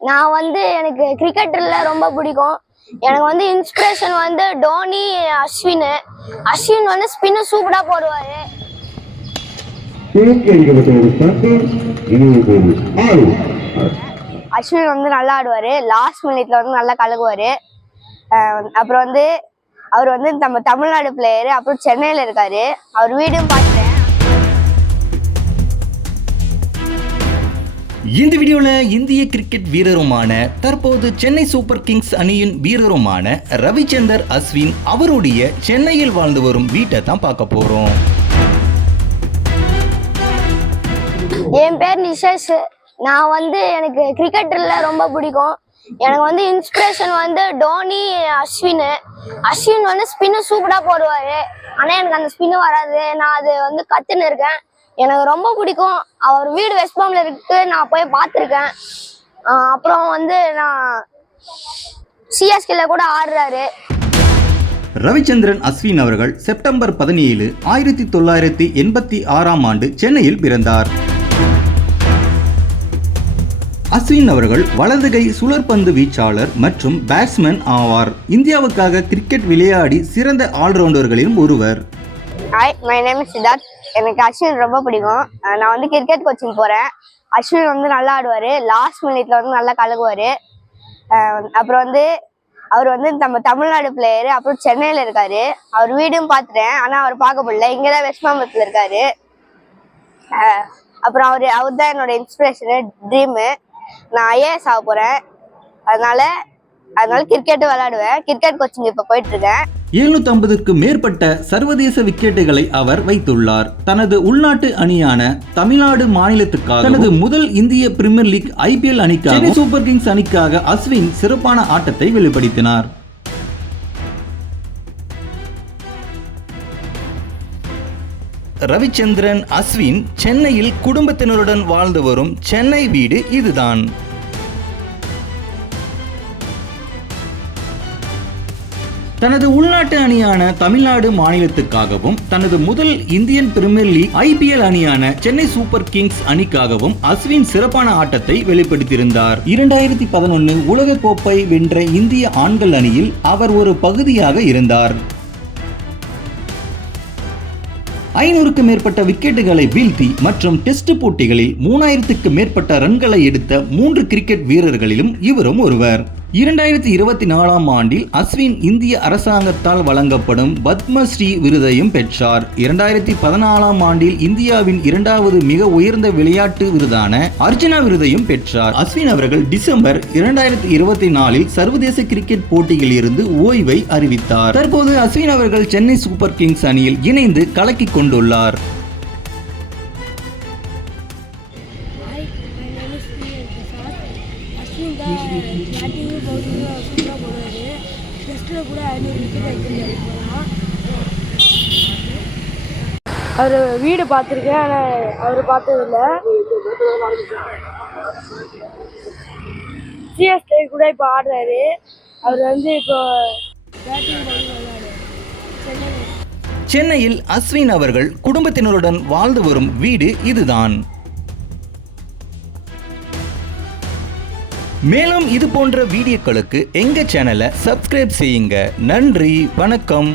நான் வந்து எனக்கு கிரிக்கெட்ல ரொம்ப பிடிக்கும். எனக்கு வந்து இன்ஸ்பிரேஷன் வந்து டோனி, அஸ்வின். அஸ்வின் வந்து ஸ்பின் சூப்பரா போடுவாரு. அஸ்வின் வந்து நல்லா ஆடுவாரு. லாஸ்ட் மினிட்ல வந்து நல்லா கலக்குவாரு. அப்புறம் வந்து அவர் வந்து நம்ம தமிழ்நாடு பிளேயரு. அப்புறம் சென்னையில இருக்காரு. அவர் வீடும் பார்த்தேன். இந்த வீடியோல இந்திய கிரிக்கெட் வீரருமான தற்போது சென்னை சூப்பர் கிங்ஸ் அணியின் வீரருமான ரவிச்சந்தர் அஸ்வின் அவருடைய சென்னையில் வாழ்ந்து வரும் வீட்டை தான் பார்க்க போறோம். என் பேர் நிஷேஷ். நான் வந்து எனக்கு கிரிக்கெட்ல ரொம்ப பிடிக்கும். எனக்கு வந்து இன்ஸ்பிரேஷன் வந்து டோனி, அஸ்வின். அஸ்வின் வந்து ஸ்பின் சூப்பரா போடுவாரு. ஆனா எனக்கு அந்த ஸ்பின் வராது. நான் அது வந்து கத்துன்னு இருக்கேன். எனக்கு ரொம்ப பிடிக்கும். அவர் வீடு வெஸ்ட்பாம்ல இருக்கு. நான் போய் பார்த்துருக்கேன். அப்புறம் வந்து நான் சிஎஸ்கேல கூட ஆடுறாரு. ரவிச்சந்திரன் அஸ்வின் அவர்கள் செப்டம்பர் 17, 1986 ஆண்டு சென்னையில் பிறந்தார். அஸ்வின் அவர்கள் வலதுகை சுழற்பந்து வீச்சாளர் மற்றும் பேட்ஸ்மேன் ஆவார். இந்தியாவுக்காக கிரிக்கெட் விளையாடி சிறந்த ஆல்ரவுண்டர்களிலும் ஒருவர். Hi, my name is Siddharth. எனக்கு அஸ்வின் ரொம்ப பிடிக்கும். நான் வந்து கிரிக்கெட் கோச்சிங் போறேன். அஸ்வின் வந்து நல்லா ஆடுவாரு. லாஸ்ட் மினிட்ல வந்து நல்லா கலக்குவாரு. அப்புறம் வந்து அவர் வந்து நம்ம தமிழ்நாடு பிளேயரு. அப்புறம் சென்னையில இருக்காரு. அவர் வீடும் பார்த்துட்டேன். ஆனா அவர் பார்க்க முடியல. இங்கதான் வெஸ்ட்மாம்பலத்துல இருக்காரு. அப்புறம் அவர் தான் என்னோட இன்ஸ்பிரேஷனு, ட்ரீமு. நான் ஐஏஎஸ் ஆக போறேன். அதனால கிரிக்கெட்டும் விளையாடுவேன். கிரிக்கெட் கோச்சிங் இப்ப போயிட்டு இருக்கேன். 750க்கு மேற்பட்ட சர்வதேச விக்கெட்டுகளை அவர் வைத்துள்ளார். தனது உள்நாட்டு அணியான தமிழ்நாடு மாநிலத்துக்காக, தனது முதல் இந்திய பிரீமியர் லீக் IPL அணிக்காக, சென்னை சூப்பர் கிங்ஸ் அணிக்காக அஸ்வின் சிறப்பான ஆட்டத்தை வெளிப்படுத்தினார். ரவிச்சந்திரன் அஸ்வின் சென்னையில் குடும்பத்தினருடன் வாழ்ந்து வரும் சென்னை வீடு இதுதான். தனது உள்நாட்டு அணியான தமிழ்நாடு மாநிலத்துக்காகவும் தனது முதல் இந்தியன் பிரீமியர் லீக் IPL அணியான சென்னை சூப்பர் கிங்ஸ் அணிக்காகவும் அஸ்வின் சிறப்பான ஆட்டத்தை வெளிப்படுத்தியிருந்தார். 2011 உலக கோப்பை வென்ற இந்திய ஆண்கள் அணியில் அவர் ஒரு பகுதியாக இருந்தார். 500க்கு மேற்பட்ட விக்கெட்டுகளை வீழ்த்தி மற்றும் டெஸ்ட் போட்டிகளில் 3000க்கு மேற்பட்ட ரன்களை எடுத்த 3 கிரிக்கெட் வீரர்களிலும் இவரும் ஒருவர். 2024 ஆண்டில் அஸ்வின் இந்திய அரசாங்கத்தால் வழங்கப்படும் பத்மஸ்ரீ விருதையும் பெற்றார். 2014 ஆண்டில் இந்தியாவின் 2வது மிக உயர்ந்த விளையாட்டு விருதான அர்ஜுனா விருதையும் பெற்றார். அஸ்வின் அவர்கள் டிசம்பர் 2024 சர்வதேச கிரிக்கெட் போட்டியில் இருந்து ஓய்வை அறிவித்தார். தற்போது அஸ்வின் அவர்கள் சென்னை சூப்பர் கிங்ஸ் அணியில் இணைந்து கலக்கிக் கொண்டுள்ளார். அவர் வீடு பார்த்துருக்கேன். ஆனால் அவர் பார்த்ததில்ல. சிஎஸ்கே கூட இப்போ ஆடுறாரு. அவர் வந்து இப்போ சென்னையில் அஸ்வின் அவர்கள் குடும்பத்தினருடன் வாழ்ந்து வரும் வீடு இதுதான். மேலும் இது போன்ற வீடியோக்களுக்கு எங்க சேனலை சப்ஸ்கிரைப் செய்யுங்க. நன்றி, வணக்கம்.